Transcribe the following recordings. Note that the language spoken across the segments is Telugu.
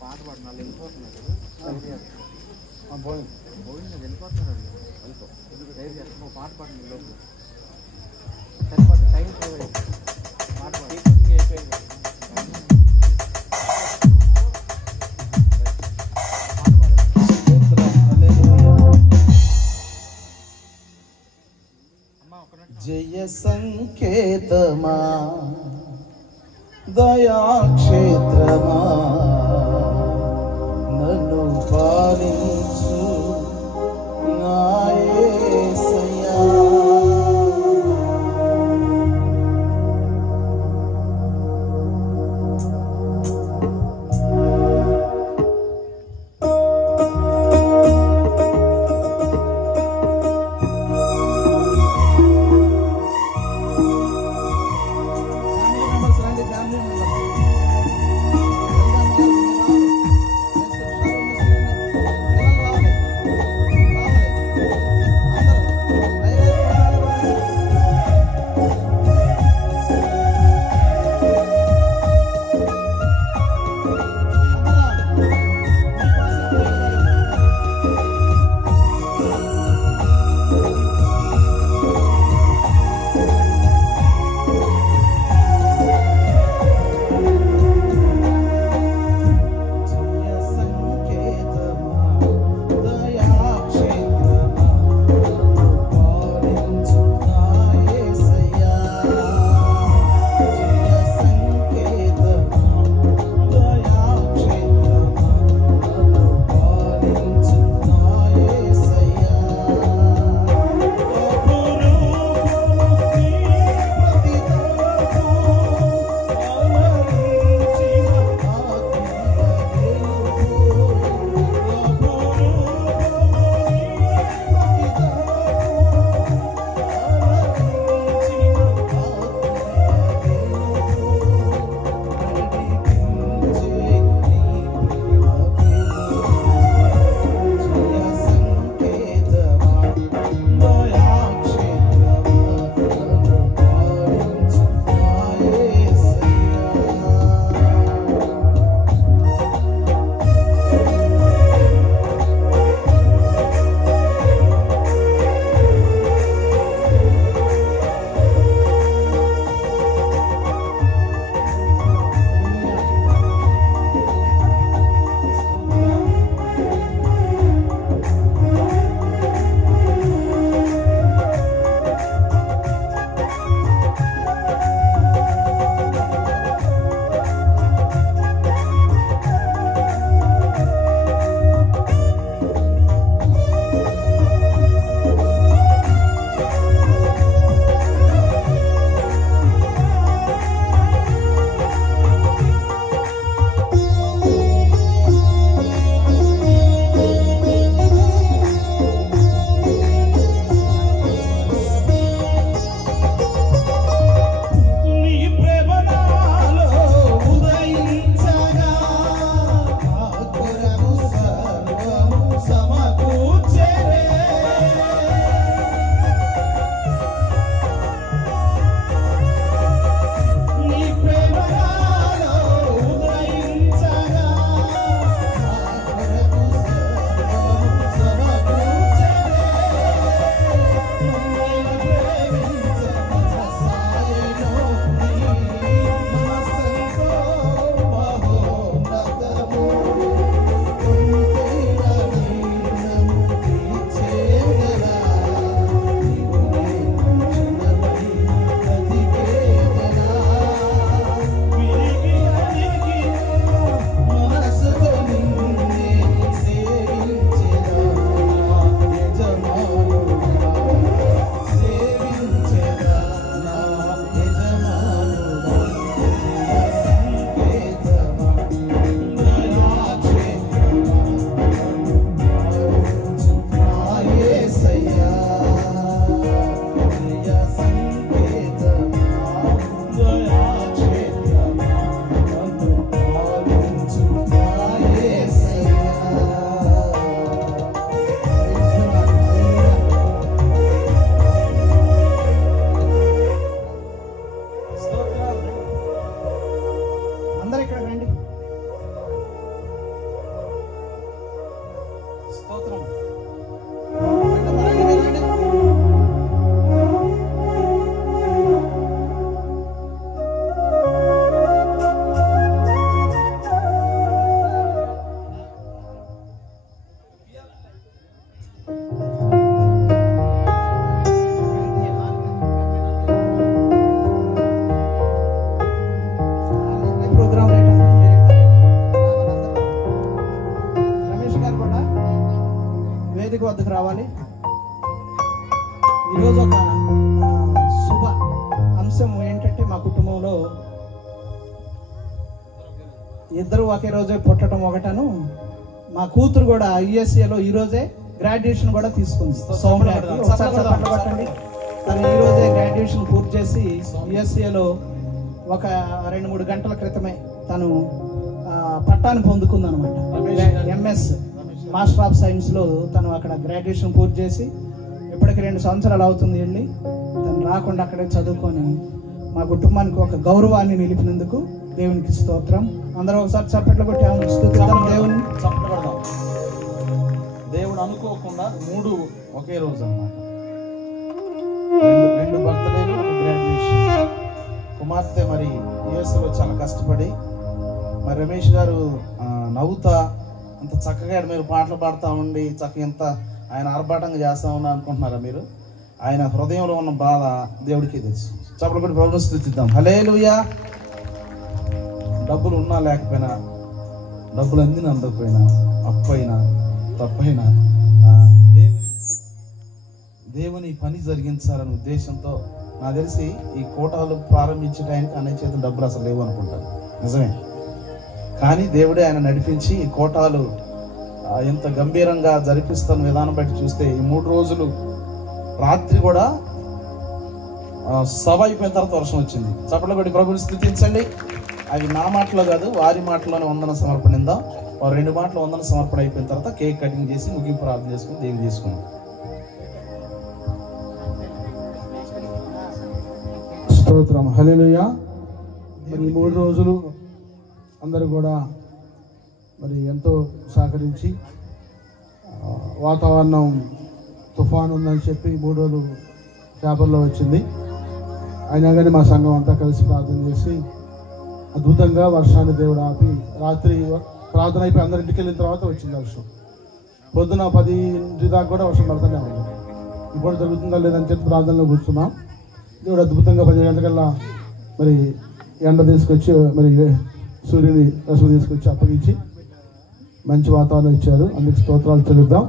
పాట పాడు నాలుగు వెళ్ళిపోతున్నారు పోయింది వెళ్ళిపోతున్నారు పాట పాడు లోపల సరిపోతుంది టైం పాట పాడు అయిపోయింది జయ సంకేతమా దయాక్షేత్రమా నన్ను పాలించు నా యేసయ్యా Family members, family members. వద్దకు రావాలి. ఈరోజు ఒక శుభ అంశం ఏంటంటే, మా కుటుంబంలో ఇద్దరు ఒకే రోజే పుట్టడం ఒకటను, మా కూతురు కూడా యుఎస్ఏలో ఈరోజే గ్రాడ్యుయేషన్ కూడా తీసుకుంది. పట్టండి. తను ఈరోజే గ్రాడ్యుయేషన్ పూర్తి చేసి యుఎస్ఏలో ఒక 2-3 గంటల క్రితమే తను పట్టాన్ని పొందుకుందనమాట. ఎంఎస్ మాస్టర్ ఆఫ్ సైన్స్లో తను అక్కడ గ్రాడ్యుయేషన్ పూర్తి చేసి ఇప్పటికి 2 సంవత్సరాలు అవుతుంది వెళ్ళి. తను రాకుండా అక్కడే చదువుకొని మా కుటుంబానికి ఒక గౌరవాన్ని నిలిపినందుకు దేవునికి స్తోత్రం. అందరూ ఒకసారి చప్పట్లు కొట్టి స్తుతిద్దాం దేవుని. చప్పట్లు కొడదాం. దేవుడు అనుకోకుండా 3 ఒకే రోజు అన్నమాట. 2 బర్త్డేలు, 1 గ్రాడ్యుయేషన్. కుమార్తె మరి యుఎస్లో చాలా కష్టపడి, మరి రమేష్ గారు నవ్వుతా అంత చక్కగా మీరు పాటలు పాడుతూ ఉండి చక్కగా ఇంత ఆయన ఆర్భాటంగా చేస్తా ఉన్నా అనుకుంటున్నారా మీరు? ఆయన హృదయంలో ఉన్న బాధ దేవుడికి తెలుసు. చప్పట్లు కొట్టి ప్రభువుని స్తుతిద్దాం. హల్లెలూయా. డబ్బులు ఉన్నా లేకపోయినా, డబ్బులు అందిన అందకపోయినా, అప్పైనా తప్పైనా దేవుని పని జరిగించాలనే ఉద్దేశంతో నాకు తెలిసి ఈ కోటాలు ప్రారంభించే టైంకి అనే చేతులు డబ్బులు అసలు లేవు అనుకుంటాను. నిజమే. కానీ దేవుడే ఆయన నడిపించి ఈ కోటాలు ఎంత గంభీరంగా జరిపిస్తున్న విధానం బట్టి చూస్తే ఈ 3 రోజులు రాత్రి కూడా సభ అయిపోయిన తర్వాత వర్షం వచ్చింది. చప్పట్లు కొట్టి ప్రభువుని స్తుతించండి. అవి నా మాటలో కాదు, వారి మాటలోనే వందన సమర్పణ ఇందాం. 2 మాటలు వందన సమర్పణ అయిపోయిన తర్వాత కేక్ కటింగ్ చేసి ముగింపు ప్రార్థన చేసుకుని దేవుని తీసుకున్నాం. స్తోత్రం. హల్లెలూయా. మరి 3 రోజులు అందరూ కూడా మరి ఎంతో సహకరించి, వాతావరణం తుఫాను ఉందని చెప్పి 3 రోజులు పేపర్లో వచ్చింది. అయినా కానీ మా సంఘం అంతా కలిసి ప్రార్థన చేసి అద్భుతంగా వర్షాన్ని దేవుడు ఆపి, రాత్రి ప్రార్థన అయిపోయి అందరి ఇంటికి వెళ్ళిన తర్వాత వచ్చింది వర్షం. పొద్దున 10 దాకా కూడా వర్షం పడుతూనే ఉంది. ఇప్పుడు జరుగుతుందా లేదని చెప్పి ప్రార్థనలో కూర్చున్నాం. దేవుడు అద్భుతంగా 10 గంటలకల్లా మరి ఎండ తీసుకొచ్చి, మరి సూర్యుని రసం తీసుకొచ్చి అప్పగించి మంచి వాతావరణం ఇచ్చారు. అందుకు స్తోత్రాలు చెల్లిద్దాం.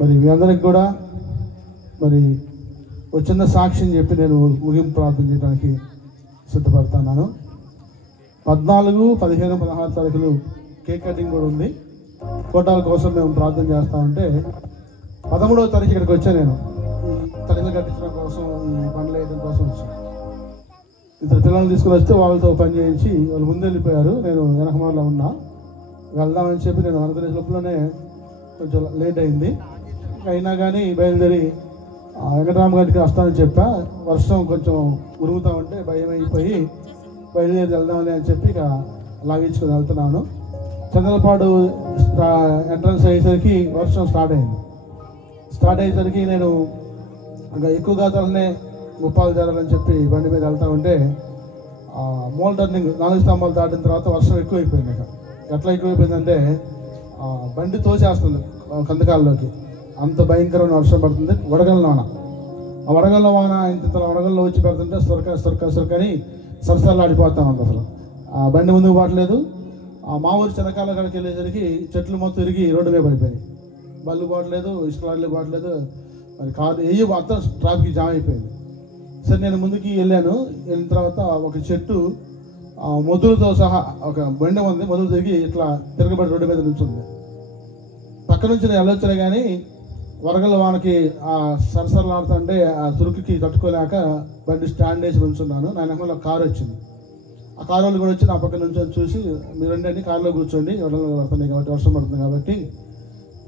మరి మీ అందరికి కూడా మరి ఒక చిన్న సాక్ష్యం చెప్పి నేను ముగింపు ప్రార్థన చేయడానికి సిద్ధపడుతున్నాను. 14, 15, 16 తారీఖులు కేక్ కటింగ్ కూడా ఉంది. కోటాల కోసం మేము ప్రార్థన చేస్తా ఉంటే 13వ తారీఖు ఇక్కడికి వచ్చాను. నేను ఈ తడిలు కట్టించడం కోసం, ఈ పండ్లు వేయడం కోసం వచ్చాను. 2 పిల్లల్ని తీసుకుని వస్తే వాళ్ళతో పని చేయించి వాళ్ళు ముందు వెళ్ళిపోయారు. నేను వెనకమాలో ఉన్నా. వెళ్దామని చెప్పి నేను అనుకునే లోపలనే కొంచెం లేట్ అయింది. అయినా కానీ బయలుదేరి వెంకటరామ గారికి వస్తానని చెప్పా. వర్షం కొంచెం ఉరుముతా ఉంటే భయం అయిపోయి బయలుదేరి వెళ్దామని అని చెప్పి ఇక లాగించుకొని వెళ్తున్నాను. చంద్రపాడు ఎంట్రన్స్ అయ్యేసరికి వర్షం స్టార్ట్ అయింది. స్టార్ట్ అయ్యేసరికి నేను ఇంకా ఎక్కువ గాతాలనే ముప్పాలు జరాలని చెప్పి బండి మీద వెళ్తా ఉంటే మోల్ టర్నింగ్ 4 స్తంభాలు దాటిన తర్వాత వర్షం ఎక్కువైపోయింది. ఇక ఎట్లా ఎక్కువైపోయిందంటే బండి తోచేస్తుంది కందకాల్లోకి. అంత భయంకరమైన వర్షం పడుతుంది. వడగళ్ళ వాన. ఆ వడగళ్ళ వాన ఇంత వడగల్లో వచ్చి పెడుతుంటే సురకని సరసాలు ఆడిపోతా ఉంది. అసలు ఆ బండి ముందుకు పోవట్లేదు. మా ఊరి చెనకాల కాడికి వెళ్ళేసరికి చెట్లు మొత్తం తిరిగి రోడ్డు మీద పడిపోయినాయి. బళ్ళు పోవట్లేదు, ఇసుకలాడలు పోవట్లేదు. మరి కారు వెయ్యి మొత్తం ట్రాఫిక్ జామ్ అయిపోయింది. సరే నేను ముందుకి వెళ్ళాను. వెళ్ళిన తర్వాత ఒక చెట్టు మొదలుతో సహా ఒక బండి ఉంది, మొదలు తిరిగి ఇట్లా తిరగబడి రోడ్డు మీద నుంచుంది. పక్క నుంచి నేను వెళ్ళొచ్చాను కానీ వరగల వానకి ఆ సరసరలాడుతుంటే ఆ తురుకుకి తట్టుకోలేక బండి స్టాండ్ వేసి నుంచున్నాను. నా వెనకాల ఒక కారు వచ్చింది. ఆ కారు వాళ్ళు కూడా వచ్చి నా పక్క నుంచి చూసి, మీరు రండి కారులో కూర్చోండి, వడలు పడుతుంది కాబట్టి, వర్షం పడుతుంది కాబట్టి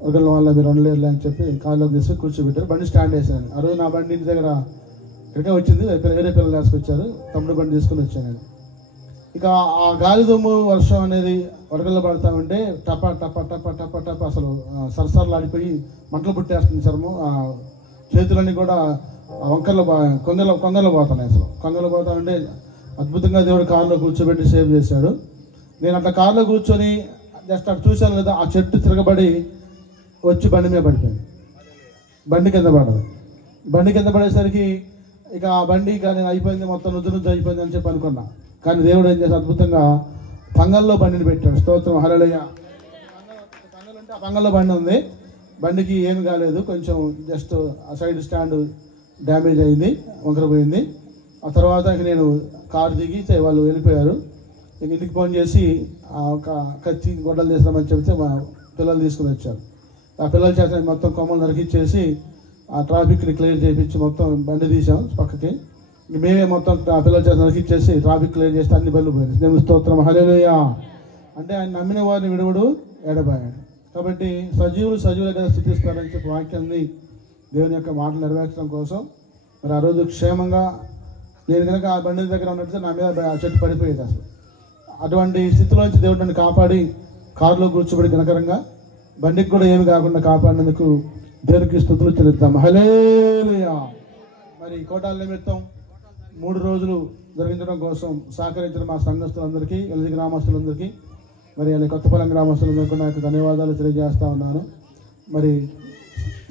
వరగల వల్ల మీరు వండలేరులే అని చెప్పి కారులో తీసుకొని కూర్చోబెట్టారు. బండి స్టాండ్ వేసాను. ఆ రోజు నా బండి ఇంటి దగ్గర ఇక్కడికే వచ్చింది. వేరే పిల్లలు వేసుకొచ్చారు. తమ్ముడు బండి తీసుకొని వచ్చాను నేను. ఇక ఆ గాలి దుమ్ము వర్షం అనేది వడగల్లో పడతా ఉంటే టప టప టప టప టప అసలు సరసరలు ఆడిపోయి మంటలు పుట్టేస్తుంది చర్మం. ఆ చేతులన్నీ కూడా వంకర్లు కొంగలు పోతున్నాయి. అసలు కొంగలు పోతా ఉంటే అద్భుతంగా దేవుడు కారులో కూర్చోబెట్టి సేవ్ చేశాడు. నేను అట్లా కారులో కూర్చొని జస్ట్ అటు చూశాను కదా, ఆ చెట్టు తిరగబడి వచ్చి బండి మీద పడిపోయింది. బండి కింద పడదు. బండి కింద పడేసరికి ఇక ఆ బండి ఇక నేను అయిపోయింది, మొత్తం నుజ్జు అయిపోయింది అని చెప్పి అనుకున్నా. కానీ దేవుడు ఏం చేసి అద్భుతంగా పంగల్లో బండిని పెట్టాడు. స్తోత్రం. హల్లెలూయా. పంగల్ ఉంటే ఆ పంగల్లో బండి ఉంది. బండికి ఏమి కాలేదు, కొంచెం జస్ట్ ఆ సైడ్ స్టాండ్ డ్యామేజ్ అయింది, వంకరపోయింది. ఆ తర్వాత నేను కారు దిగి వాళ్ళు వెళ్ళిపోయారు. ఇంటికి ఫోన్ చేసి ఒక కత్తి గొడ్డలు తీసుకురామని చెప్తే మా పిల్లలు తీసుకుని వచ్చారు. ఆ పిల్లల చేత మొత్తం కొమ్మలు నరికిచ్చేసి ఆ ట్రాఫిక్ని క్లియర్ చేయించి మొత్తం బండి తీసాం పక్కకి. మేమే మొత్తం ఆ పిల్లల చేత నరికిచ్చేసి ట్రాఫిక్ క్లియర్ చేస్తే అన్ని బళ్ళు పోయాయి. దేవుని స్తోత్రం, హల్లెలూయా. అంటే ఆయన నమ్మిన వారిని విడువడు, ఎడబాయాడు. కాబట్టి సజీవులుగా స్థితిస్తారని చెప్పి వాక్యాన్ని దేవుని యొక్క మాటలు నెరవేర్చడం కోసం మరి ఆ రోజు క్షేమంగా నేను కనుక ఆ బండి దగ్గర ఉన్నట్టు నా మీద ఆ చెట్టు పడిపోయేది. అసలు అటువంటి స్థితిలోంచి దేవుడు నన్ను కాపాడి కారులో కూర్చోబడి ఘనకరంగా బండికి కూడా ఏమి కాకుండా కాపాడినందుకు దేవునికి స్తుతులు చెల్లిద్దాం, హల్లెలూయా. మరి కోటాల నిమిత్తం 3 రోజులు జరిగించడం కోసం సహకరించిన మా సంఘస్థులందరికీ, ఎల్జీ గ్రామస్తులందరికీ, మరి అలాగే కొత్తపాలెం గ్రామస్తులందరికీ కూడా నాకు ధన్యవాదాలు తెలియజేస్తా ఉన్నాను. మరి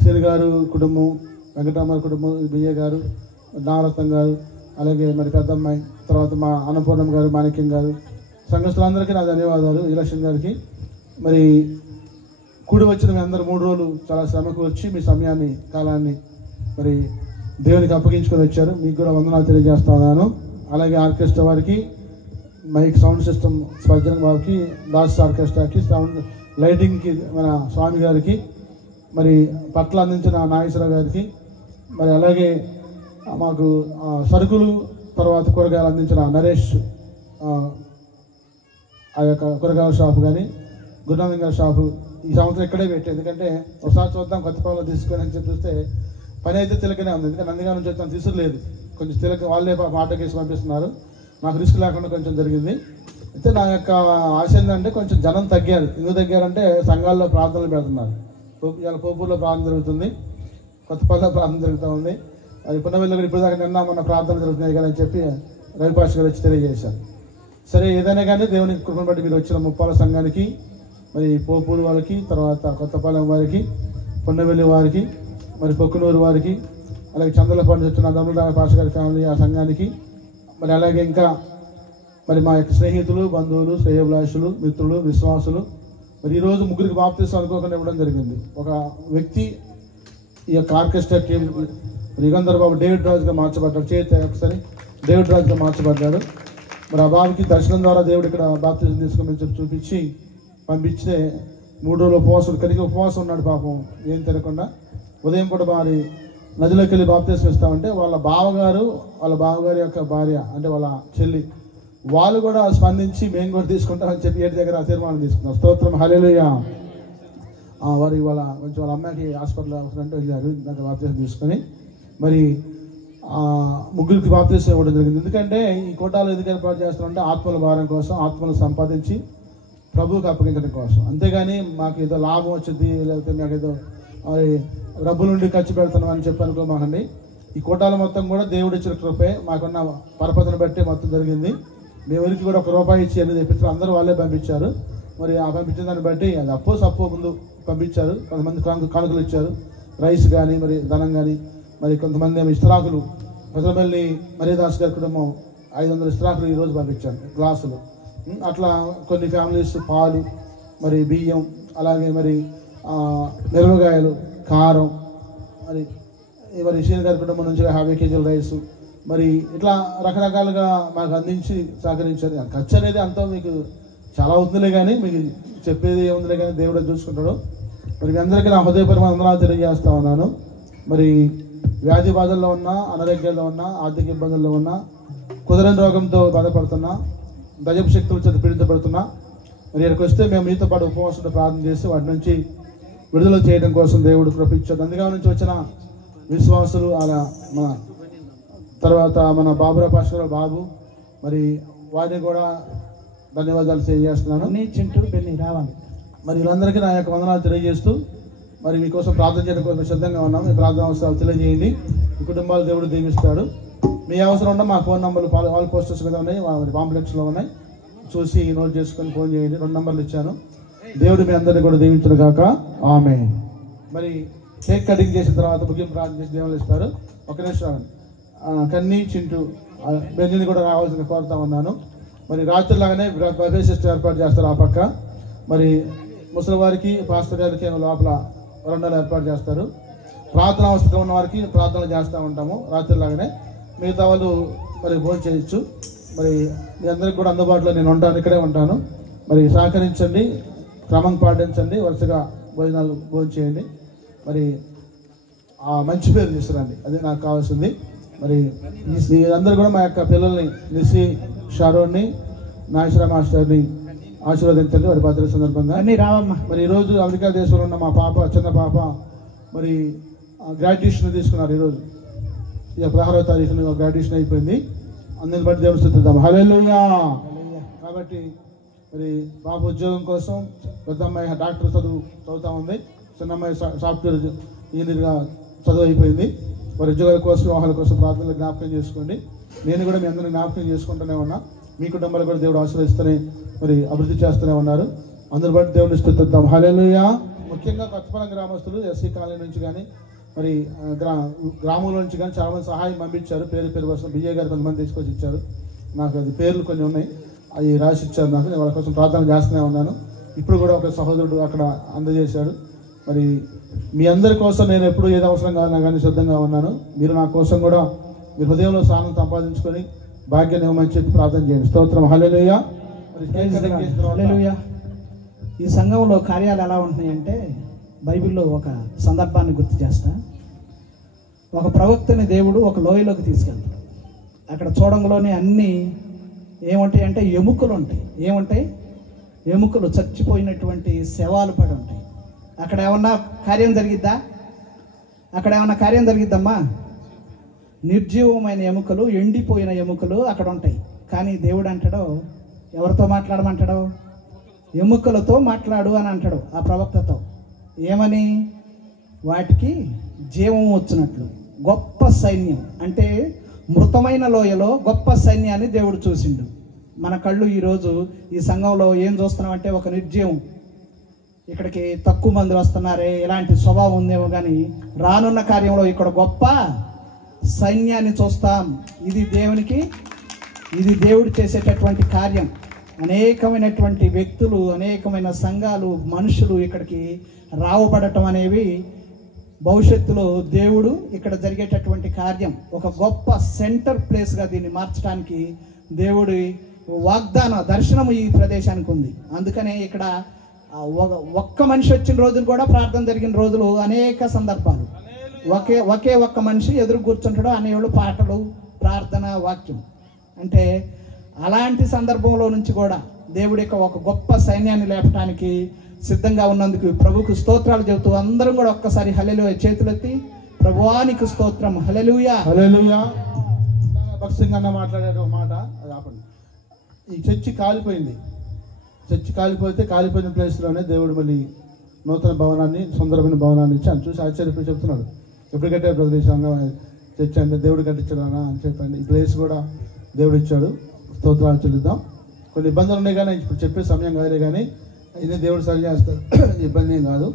సిరి గారు కుటుంబం, వెంకటమ్మ కుటుంబం, బియ్య గారు, నారత్నం గారు, అలాగే మరి పెద్దమ్మాయి, తర్వాత మా అన్నపూర్ణం గారు, మాణిక్యం గారు, సంఘస్థులందరికీ నా ధన్యవాదాలు. ఎలక్షన్ గారికి మరి కూడి వచ్చిన మీ అందరూ 3 రోజులు చాలా శ్రమకు వచ్చి మీ సమయాన్ని, కాలాన్ని మరి దేవునికి అప్పగించుకొని వచ్చారు. మీకు కూడా వందనాలు తెలియజేస్తా ఉన్నాను. అలాగే ఆర్కెస్ట్రా వారికి, మైక్ సౌండ్ సిస్టమ్ స్పర్జన్ వారికి, దాస్ ఆర్కెస్ట్రాకి, సౌండ్ లైటింగ్కి మన స్వామి గారికి, మరి పట్ల అందించిన నాగేశ్వరరావు గారికి, మరి అలాగే మాకు సరుకులు తర్వాత కూరగాయలు అందించిన నరేష్, ఆ యొక్క కూరగాయల షాపు కానీ గురునాథం గారి షాపు ఈ సంవత్సరం ఇక్కడే పెట్టారు. ఎందుకంటే ఒకసారి చూద్దాం కొత్తపాలలో తీసుకొని అని చెప్పి చూస్తే పని అయితే తిలకనే ఉంది. ఎందుకంటే నందిగా నుంచి వచ్చాను తీసుకులేదు, కొంచెం తిలక వాళ్ళే ఆటోకేసి పంపిస్తున్నారు. నాకు రిస్క్ లేకుండా కొంచెం జరిగింది. అయితే నా యొక్క ఆశ ఏంటంటే కొంచెం జనం తగ్గారు. ఎందుకు తగ్గారంటే సంఘాల్లో ప్రార్థనలు పెడుతున్నారు. ఇవాళ పోపూర్లో ప్రార్థన జరుగుతుంది, కొత్తపల్లిలో ప్రార్థన జరుగుతూ ఉంది. అది పునవెల్లి కూడా ఇప్పుడు దాకా నిన్న మొన్న ప్రార్థన జరుగుతున్నాయి కదా అని చెప్పి రవిపాష్ గారు వచ్చి తెలియజేశారు. సరే, ఏదైనా కానీ దేవునికి కృపను బట్టి మీరు వచ్చిన ముప్పాల సంఘానికి, మరి పోపూరు వారికి, తర్వాత కొత్తపాలెం వారికి, పున్నవెల్లి వారికి, మరి పొక్కునూరు వారికి, అలాగే చంద్రలపాటి వచ్చిన రమణ పాష గారి ఫ్యామిలీ ఆ సంఘానికి, మరి అలాగే ఇంకా మరి మా యొక్క స్నేహితులు, బంధువులు, శ్రేయోభిలాషులు, మిత్రులు, విశ్వాసులు, మరి ఈరోజు 3కి బాప్తిసం అనుకోకుండా ఇవ్వడం జరిగింది. ఒక వ్యక్తి ఈ యొక్క ఆర్కెస్ట్రా టీం యుగంధర్ బాబు డేవిడ్ రాజుగా మార్చబడ్డాడు. చేతి ఒకసారి డేవిడ్ రాజుగా మార్చబడ్డాడు. మరి ఆ బాబుకి దర్శనం ద్వారా దేవుడు ఇక్కడ బాప్తిజం తీసుకుని చెప్పి చూపించి పంపిస్తే 3 రోజులు ఉపవాసం, కడిగి ఉపవాసం ఉన్నాడు పాపం, ఏం తినకుండా. ఉదయం పూట వారి నదిలోకి వెళ్ళి బాప్తిజం ఇస్తామంటే వాళ్ళ బావగారి యొక్క భార్య అంటే వాళ్ళ చెల్లి వాళ్ళు కూడా స్పందించి మేము కూడా తీసుకుంటామని చెప్పి ఏటి దగ్గర తీర్మానం తీసుకున్నారు. స్తోత్రం, హల్లెలూయా. వారి వాళ్ళ అమ్మాయికి హాస్పిటల్ అవసరంటే వెళ్ళారు. దాంట్లో బాప్తిజం తీసుకొని మరి 3కి బాప్తిజం ఇవ్వడం జరిగింది. ఎందుకంటే ఈ కోటాలు ఎందుకు ఏర్పాటు చేస్తామంటే ఆత్మల భారం కోసం, ఆత్మలు సంపాదించి ప్రభువుకి అప్పగించడం కోసం. అంతేగాని మాకు ఏదో లాభం వచ్చింది, లేకపోతే మాకు ఏదో మరి డబ్బు నుండి ఖర్చు పెడుతున్నాం అని చెప్పి అనుకోమాకండి. ఈ కోటాల మొత్తం కూడా దేవుడు ఇచ్చిన కృపే, మాకున్న పరపతిని బట్టి మొత్తం జరిగింది. ఎవరికి కూడా 1 రూపాయి ఇచ్చి అన్ని తెప్పించారు, అందరూ వాళ్ళే పంపించారు. మరి ఆ పంపించిన దాన్ని బట్టి అది సప్పు ముందు పంపించారు. కొంతమంది కానుకలు ఇచ్చారు, రైస్ కానీ మరి ధనం కానీ, మరి కొంతమంది ఏమో ఇస్త్రాకులు, పెద్దమల్లి మరీదాస్ గారి కుటుంబం 500 ఇస్త్రాకులు ఈరోజు పంపించారు, గ్లాసులు. అట్లా కొన్ని ఫ్యామిలీస్ పాలు, మరి బియ్యం, అలాగే మరి మిరపకాయలు, కారం, మరి శ్రీని గారి కుటుంబం నుంచి 50 కేజీల రైసు, మరి ఇట్లా రకరకాలుగా మాకు అందించి సహకరించారు. ఖర్చు అనేది అంతా మీకు చాలా అవుతుందిలే కానీ మీకు చెప్పేది ఏముందిలే కానీ దేవుడే చూసుకుంటాడు. మరి మీ అందరికీ నా హృదయపూర్వక వందనాలు తెలియజేస్తా ఉన్నాను. మరి వ్యాధి బాధల్లో ఉన్నా, అనారోగ్యాల్లో ఉన్నా, ఆర్థిక ఇబ్బందుల్లో ఉన్నా, కుదరని రోగంతో బాధపడుతున్నా, దయ్యపు శక్తుల చేత పీడితపడుతున్నా, మరి ఇక్కడికి వస్తే మేము మీతో పాటు ఉపవాసంతో ప్రార్థన చేసి వాటి నుంచి విడుదల చేయడం కోసం దేవుడు కృపించాడు. అందుగా నుంచి వచ్చిన విశ్వాసులు అలా మన తర్వాత మన బాబురా పాస్టర్ బాబు, మరి వారిని కూడా ధన్యవాదాలు తెలియజేస్తున్నాను. రావాలి. మరి వీళ్ళందరికీ నా యొక్క వందనాలు తెలియజేస్తూ మరి మీకోసం ప్రార్థన చేయడం కోసం సిద్ధంగా ఉన్నాం. మీ ప్రార్థన అవసరాలు తెలియజేయండి. మీ కుటుంబాలు దేవుడు దీవిస్తాడు. మీ అవసరం ఉంటే మా ఫోన్ నంబర్లు వాల్ పోస్టర్స్ మీద ఉన్నాయి, మరి పాంప్లెట్స్లో ఉన్నాయి, చూసి నోట్ చేసుకొని ఫోన్ చేయండి. 2 నంబర్లు ఇచ్చాను. దేవుడు మీ అందరినీ కూడా దీవించును గాక, ఆమేన్. మరి కేక్ కటింగ్ చేసిన తర్వాత ముగింపు ప్రార్థన చేసి దేవుళ్ళు ఇస్తారు. ఒక నిమిషం కన్నీ చింటూ బెంజిని కూడా రావాల్సిన కోరుతా ఉన్నాను. మరి రాత్రి లాగానే బఫే సిస్టమ్ ఏర్పాటు చేస్తారు ఆ పక్క. మరి ముసలి వారికి పాస్టర్ గారికి లోపల వరండాలో ఏర్పాటు చేస్తారు. ప్రార్థన అవసరం ఉన్న వారికి ప్రార్థనలు చేస్తూ ఉంటాము రాత్రిలాగానే. మిగతా వాళ్ళు మరి భోజనం చేయొచ్చు. మరి మీ అందరికి కూడా అందుబాటులో నేను ఉంటాను, ఇక్కడే ఉంటాను. మరి సహకరించండి, క్రమం పాటించండి, వరుసగా భోజనం చేయండి. మరి మంచి పేరు తీసుకురండి, అదే నాకు కావాల్సింది. మరి మీరందరూ కూడా మా యొక్క పిల్లల్ని నిసి షారోన్ని నాగేశ్వర మాస్టర్ని ఆశీర్వదించండి వారి భద్రత సందర్భంగా. అన్నీ రావమ్మా. మరి ఈరోజు అమెరికా దేశంలో ఉన్న మా పాప, చిన్న పాప మరి గ్రాడ్యుయేషన్ తీసుకున్నారు. ఈరోజు 16వ తారీఖున గ్రాడ్యుయేషన్ అయిపోయింది. అందుని బట్టి దేవుని స్తుతిద్దాం. హల్లెలూయా. కాబట్టి మరి పాప ఉద్యోగం కోసం పెద్ద అమ్మాయి డాక్టర్ చదువుతూ ఉంది, చిన్న అమ్మాయి సాఫ్ట్వేర్ ఇంజనీర్గా చదువు అయిపోయింది. వారి ఉద్యోగాల కోసం, వివాహాల కోసం ప్రార్థనలు జ్ఞాపకం చేసుకోండి. నేను కూడా మీ అందరినీ జ్ఞాపకం చేసుకుంటూనే ఉన్నా. మీ కుటుంబాలు కూడా దేవుడు ఆశీర్వదిస్తూనే మరి అభివృద్ధి చేస్తూనే ఉన్నారు. అందుని బట్టి దేవుని స్తుతిద్దాం. హల్లెలూయా. ముఖ్యంగా కొత్తపల్లి గ్రామస్తులు ఎస్సీ కాలనీ నుంచి కానీ మరి గ్రామంలో నుంచి కానీ చాలామంది సహాయం పంపించారు. పేరు కోసం బిఏ గారు కొంతమంది తీసుకొచ్చి ఇచ్చారు. నాకు అది పేర్లు కొన్ని ఉన్నాయి, అవి రాసి ఇచ్చారు నాకు. నేను వాళ్ళ కోసం ప్రార్థన చేస్తూనే ఉన్నాను. ఇప్పుడు కూడా ఒక సహోదరుడు అక్కడ అందజేశాడు. మరి మీ అందరి కోసం నేను ఎప్పుడు ఏది అవసరం కావాలన్నా కానీ సిద్ధంగా ఉన్నాను. మీరు నా కోసం కూడా మీ హృదయంలో స్థానం సంపాదించుకొని భాగ్యాన్ని ఇవ్వమని చెప్పి ప్రార్థన చేయండి. స్తోత్రం. హల్లెలూయా. హల్లెలూయా. ఈ సంఘంలో కార్యాలు ఎలా ఉంటున్నాయంటే, బైబిల్లో ఒక సందర్భాన్ని గుర్తు చేస్తా. ఒక ప్రవక్తని దేవుడు ఒక లోయలోకి తీసుకెళ్తాడు. అక్కడ చూడంలోనే అన్నీ ఏముంటాయి అంటే ఎముకలు ఉంటాయి. ఏముంటాయి? ఎముకలు, చచ్చిపోయినటువంటి శవాలు పడి ఉంటాయి. అక్కడ ఏమన్నా కార్యం జరిగిద్దా? అక్కడ ఏమన్నా కార్యం జరిగిద్దమ్మా? నిర్జీవమైన ఎముకలు, ఎండిపోయిన ఎముకలు అక్కడ ఉంటాయి. కానీ దేవుడు అంటాడో, ఎవరితో మాట్లాడమంటాడో? ఎముకలతో మాట్లాడు అని అంటాడు ఆ ప్రవక్తతో. ఏమని? వాటికి జీవం వచ్చినట్లు గొప్ప సైన్యం, అంటే మృతమైన లోయలో గొప్ప సైన్యాన్ని దేవుడు చూసిండు. మన కళ్ళు ఈరోజు ఈ సంఘంలో ఏం చూస్తున్నామంటే ఒక నిర్జీవం. ఇక్కడికి తక్కువ మంది వస్తున్నారే, ఇలాంటి స్వభావం ఉందేమో, కానీ రానున్న కార్యంలో ఇక్కడ గొప్ప సైన్యాన్ని చూస్తాం. ఇది దేవుడు చేసేటటువంటి కార్యం. అనేకమైనటువంటి వ్యక్తులు, అనేకమైన సంఘాలు, మనుషులు ఇక్కడికి రావబడటం అనేవి భవిష్యత్తులో దేవుడు ఇక్కడ జరిగేటటువంటి కార్యం. ఒక గొప్ప సెంటర్ ప్లేస్గా దీన్ని మార్చడానికి దేవుడి వాగ్దాన దర్శనం ఈ ప్రదేశానికి ఉంది. అందుకనే ఇక్కడ ఒక్క మనిషి వచ్చిన రోజులు కూడా ప్రార్థన జరిగిన రోజులు అనేక సందర్భాలు. ఒకే ఒక్క మనిషి ఎదురు కూర్చుంటాడు, అనేవాళ్ళు పాటలు, ప్రార్థన, వాక్యం. అంటే అలాంటి సందర్భంలో నుంచి కూడా దేవుడి యొక్క ఒక గొప్ప సైన్యాన్ని లేపటానికి సిద్ధంగా ఉన్నందుకు ప్రభుకు స్తోత్రాలు చెబుతూ అందరం కూడా ఒక్కసారి హల్లెలూయా చేతులెత్తి ప్రభువానికి స్తోత్రం. హల్లెలూయా. హల్లెలూయా. భక్సింగ్ అన్న మాట్లాడే ఒక మాట అది ఆపండి. ఈ చర్చి కాలిపోయింది. చర్చి కాలిపోయిన ప్లేస్లోనే దేవుడు మళ్ళీ నూతన భవనాన్ని, సుందరమైన భవనాన్ని ఇచ్చి అని చూసి ఆశ్చర్యపోయి చెప్తున్నాడు. ఎప్పుడు కట్టారు ప్రదేశంగా చర్చి అంటే దేవుడు కట్టించాడు అని చెప్పండి. ఈ ప్లేస్ కూడా దేవుడు ఇచ్చాడు. స్తోత్రాలు చెల్లిద్దాం. కొన్ని ఇబ్బందులు ఉన్నాయి కానీ ఇప్పుడు చెప్పే సమయం కాదులే, కానీ ఇదే దేవుడు సరి చేస్తాడు. ఇబ్బంది ఏం కాదు,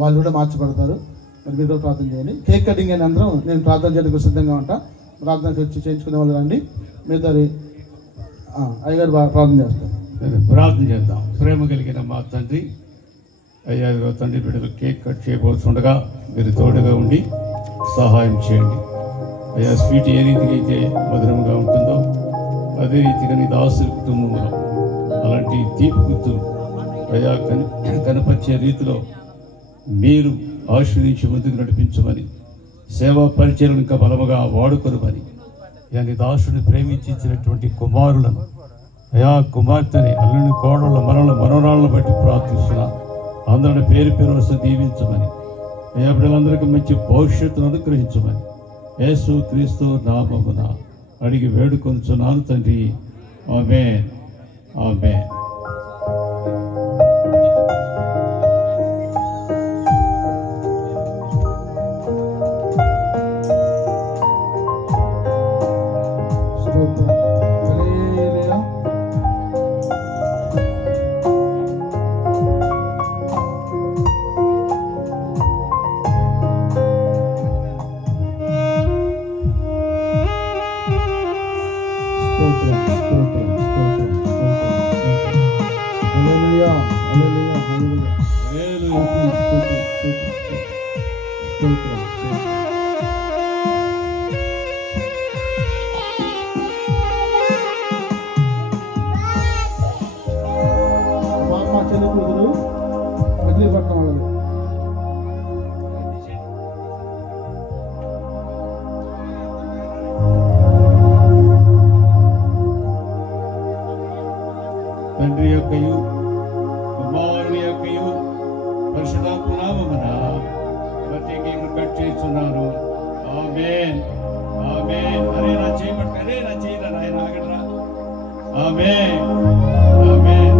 వాళ్ళు కూడా మార్చబడతారు. మరి మీరు కూడా ప్రార్థన చేయండి. కేక్ కటింగ్ అయిన అందరం నేను ప్రార్థన చేయడానికి సిద్ధంగా ఉంటా. ప్రార్థనకి వచ్చి చేయించుకునే వాళ్ళు రండి. మిగతా అయ్యగారు ప్రార్థన చేస్తారు. ప్రార్థన చేద్దాం. ప్రేమ కలిగిన మా తండ్రి, అయ్యా తండ్రి బిడ్డలు కేక్ కట్ చేయబోతుండగా మీరు తోడుగా ఉండి సహాయం చేయండి. అయ్యా స్వీట్ ఏ రీతిగా అయితే మధురంగా ఉంటుందో అదే రీతిగా నీ దాసుల కుటుంబంలో అలాంటి తీపి గుర్తులు అయ్యా కనపరిచే రీతిలో మీరు ఆశీర్వదించి ముందుకు నడిపించమని, సేవా పరిచయం ఇంకా బలముగా వాడుకొనమని, అయ్యా నీ దాసుని ప్రేమించి ఇచ్చినటువంటి కుమారులను, అయా కుమార్తెని, అల్లుని, కోడళ్ళ, మనవరాళ్ళను బట్టి ప్రార్థిస్తున్నా. అందరిని పేరు వస్తూ దీవించమని, అయ్యా బిడ్డలందరికీ మంచి భవిష్యత్తును అనుగ్రహించమని యేసు క్రీస్తు నామమున అడిగి వేడుకొనుచున్నాను తండ్రి. ఆమేన్. ఆమేన్. Hallelujah. Hallelujah. Hallelujah. స్తోత్రం. మా చెల్లి కూతురు మచిలీపట్నం వాళ్ళది. తండ్రి యొక్కయు కుమారుని యొక్కయు పరిశుద్ధాత్మ నామమున ప్రతికి కట్ చేస్తున్నారు. ఆమేన్ ఆమేన్. అరే నా చేయబట్టు, అరే నా చేయరా నాయన ఆగడరా. ఆమేన్ ఆమేన్.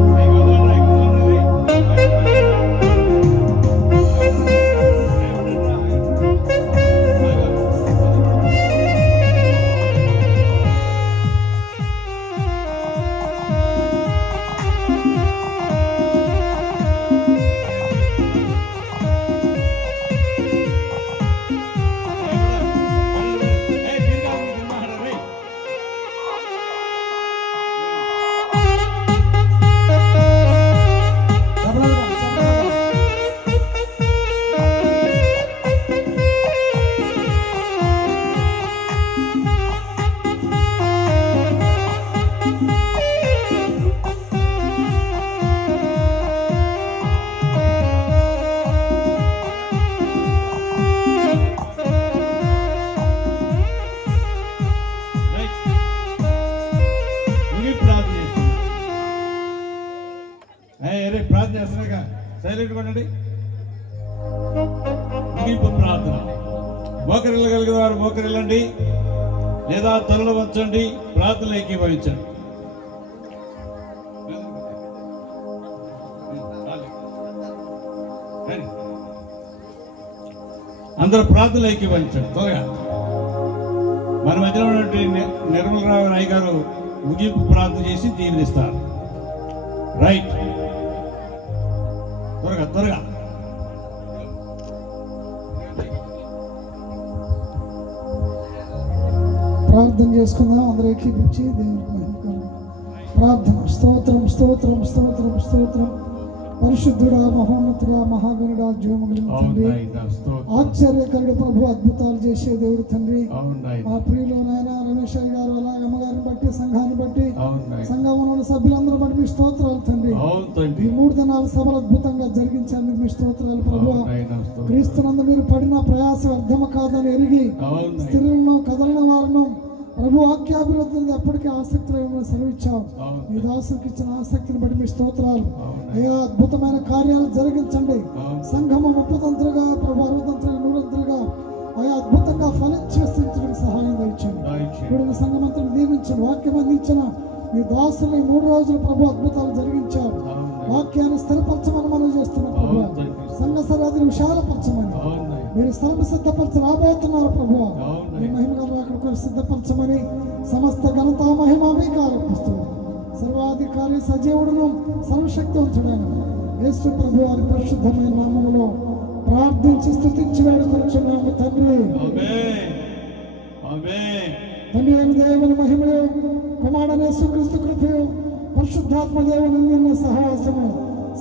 ప్రార్థన చేస్తున్నాగా సైలెంట్ పడండి. ముగింపు ప్రార్థన. మోకరిల్లగలిగిన వారు మోకరిల్లండి, లేదా తలలు వంచండి, ప్రార్థనలు ఏకీభవించండి. అందరూ ప్రార్థనలు ఏకీభవించండి త్వరగా. మన మధ్యలో ఉన్నటువంటి నిర్మలరావు నాయ్ గారు ముగింపు ప్రార్థన చేసి దీవెనిస్తారు. రైట్, త్వరగా త్వరగా. ప్రార్థన చేసుకుందాం. అందరూ ఏకీపించి దేవునికి మహిమ కలుగును. ప్రార్థన. స్తోత్రం స్తోత్రం స్తోత్రం స్తోత్రం. పరిశుద్ధుడా, మహోన్నతుడా, మహాగణుడా, జీవముగలిగిన తండ్రి, ఆశ్చర్యకరుడు ప్రభు, అద్భుతాలు చేసే దేవుడు తండ్రి. మా ప్రియులు నాయన రమేష్ గారు, అలాగే అమ్మగారిని బట్టి, సంఘాన్ని బట్టి, సంఘంలో సభ్యులందరూ బట్టి మీ స్తోత్రాలు తండ్రి. ఈ 3 దినాల సభలు అద్భుతంగా జరిగించారు. మీ స్తోత్రాలు ప్రభు. క్రీస్తునందు మీరు పడిన ప్రయాస వ్యర్థము కాదని ఎరిగి స్త్రీలను కదలిన వారిను ప్రభు వాక్యాభివృద్ధి ఎప్పటికీ ఆసక్తిలో సెలవిచ్చావు. మీ దాసులకు ఇచ్చిన ఆసక్తిని బట్టి మీ స్తోత్రాలు. అయ్యా, అద్భుతమైన కార్యాలు జరిగించండి. సంఘము 30 ప్రభు 60 100 అయ్యా అద్భుతంగా ఫలించేందుకు సహాయం దయచేయండి. ఇప్పుడు సంఘమంతను దీవించండి. వాక్యం అందించిన మీ దాసులు 3 రోజులు ప్రభు అద్భుతాలు జరిగించారు. వాక్యాన్ని స్థిరపరచమని మనం చేస్తున్నాం ప్రభు. సంఘ సరిహద్దులు విశాలపరచమని మీరు స్థలం సిద్ధపరచి రాబోతున్నారు ప్రభు. మీ మహిమగా అక్కడికి సిద్ధపరచమని సమస్త ఘనత మహిమ మీకు ఆరోపిస్తున్నాం. సర్వాధికారి సజీవుడును సర్వశక్తివంతుడైన యేసు ప్రభు వారి పరిశుద్ధమైన నామములో ప్రార్థించి స్తుతించి వేడుకొనుచున్నాము తండ్రి. తండ్రి అయిన దేవుని మహిమయు, కుమారుడైన యేసుక్రీస్తు కృపయు, పరిశుద్ధాత్మ దేవుని నిన్న సహవాసము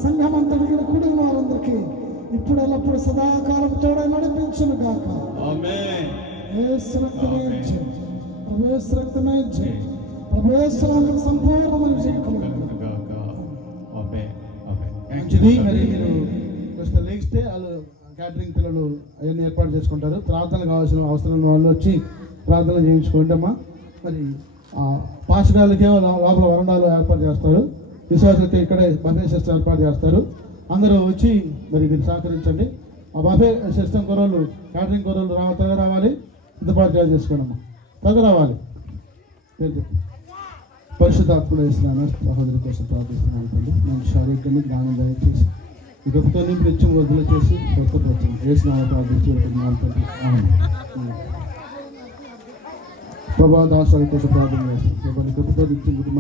సంఘమంతటికి కూడిన వారందరికీ ఇప్పుడు ఎల్లప్పుడు సదాకాలం తోడ నడిపించును గాక. మంచిది. మరి మీరు కొంచెం లేస్తే వాళ్ళు క్యాటరింగ్ పిల్లలు అవన్నీ ఏర్పాటు చేసుకుంటారు. ప్రార్థనలు కావాల్సిన అవసరం వాళ్ళు వచ్చి ప్రార్థనలు చేయించుకుంటామా. మరి పాస్టర్లకే లోపల వరండాలు ఏర్పాటు చేస్తారు. విశ్వాసులకి ఇక్కడే బఫే సిస్టమ్ ఏర్పాటు చేస్తారు. అందరూ వచ్చి మరి మీరు సహకరించండి. ఆ బఫే సిస్టమ్ కూరలు, క్యాటరింగ్ కూరలు త్వరగా రావాలి. సిద్ధపాటు చేసుకోండమ్మా, త్వరగా రావాలి. పరిశుద్ధాత్ముడు వేస్తున్నాను సహోదరి కోసం ప్రార్థిస్తున్నాను. నేను శారీరకంగా జ్ఞానం దయచేసి ఈ గొప్పతో నిత్యం వదిలి చేసి కొత్తపరచండి. వేసిన ప్రార్థించి ప్రభా దాసు కోసం ప్రార్థన చేస్తాను. గొప్పతో నిత్యం